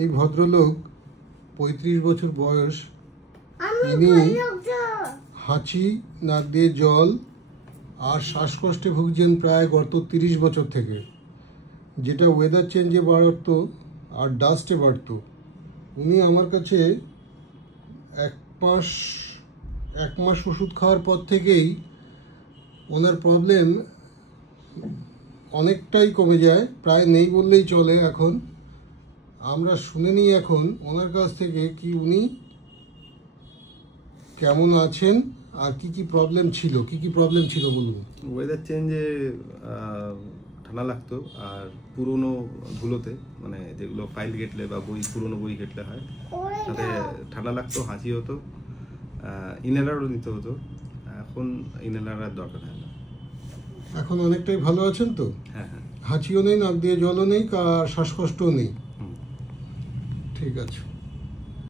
এই ভদ্রলোক 35 বছর বয়স। ইনি হাঁচি, নাক দিয়ে জল আর শ্বাসকষ্টে ভুগছেন প্রায় গত 30 বছর থেকে, যেটা ওয়েদার চেঞ্জে বাড়তো আর ডাস্টে বাড়তো। উনি আমার কাছে এক মাস ওষুধ খাওয়ার পর থেকেই ওনার প্রবলেম অনেকটাই কমে যায়, প্রায় নেই বললেই চলে। এখন আমরা শুনে নিই এখন ওনার কাছ থেকে কি উনি কেমন আছেন আর কি কি প্রবলেম ছিল বলুন। ওয়েদার চেঞ্জে ঠান্ডা লাগতো, আর পুরনো ধুলোতে মানে যেগুলো ফাইল ঘেটলে বা পুরনো বই ঘেটলে হয় তাতে ঠান্ডা লাগতো, হাঁচি হতো, ইনহেলারও নিতে হতো। এখন ইনহেলার আর দরকার হয় না। এখন অনেকটাই ভালো আছেন তো? হ্যাঁ হ্যাঁ, হাঁচিও নেই, নাক দিয়ে জলও নেই, আর শ্বাসকষ্টও নেই। ঠিক আছে।